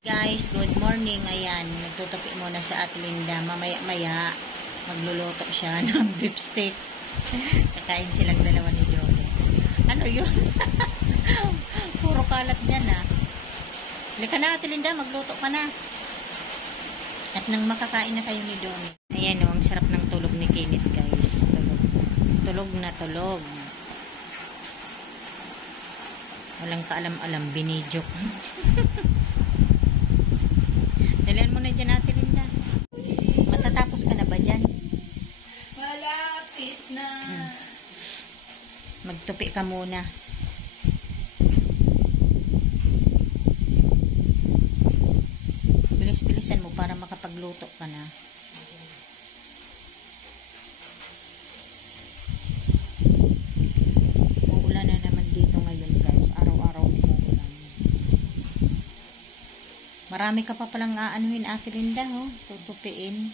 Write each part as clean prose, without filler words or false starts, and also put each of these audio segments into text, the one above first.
Guys, good morning. Ayan, nagtutupi muna sa Ate Linda. Mamaya-maya, magluluto siya ng beef steak. Kakain silang dalawa ni Johnny. Ano yun? Puro kalat dyan ah. Halika na Ate Linda, magluto ka na. At nang makakain na kayo ni Johnny. Ayan o, ang sarap ng tulog ni Kenneth guys. Tulog na tulog. Walang kaalam-alam, binidyo. Dalihan mo na dyan Ate Linda. Matatapos ka na ba dyan? Malapit na. Magtupi ka muna. Bilis-bilisan mo para makapagluto ka na. Uulan na naman dito ngayon guys. Araw-araw umuulan. Marami ka pa palang aanuhin Ate Linda, oh. Tutupiin.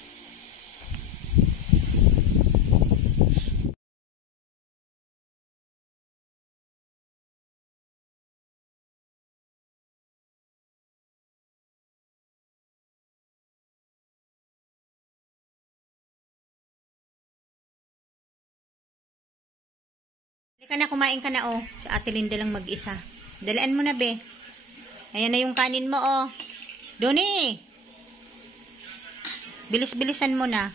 Halika na, kumain ka na, oh. Si Ate Linda lang mag-isa. Dalian mo na, be. Ayan na yung kanin mo, oh. Doni! Bilis-bilisan mo na.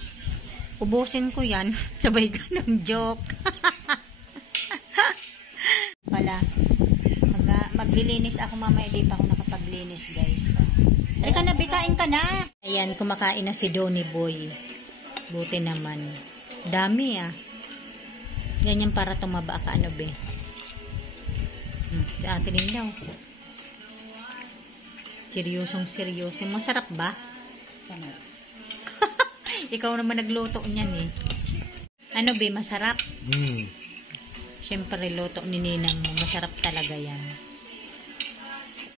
Ubusin ko yan. Sabay ka ng joke. Pala. Maglilinis ako mamaya. Di pa ako nakapaglinis, guys. Halika na, bikain ka na. Ayan, kumakain na si Donnie Boy. Buti naman. Dami, ah. Ganyan para tumaba ka, ano, be. Si Ate Linda, oh. Seryosong seryoso. Masarap ba? Sarap. Ikaw naman nagluto niyan eh. Ano be, masarap? Siyempre luto ni Ninang mo. Masarap talaga yan.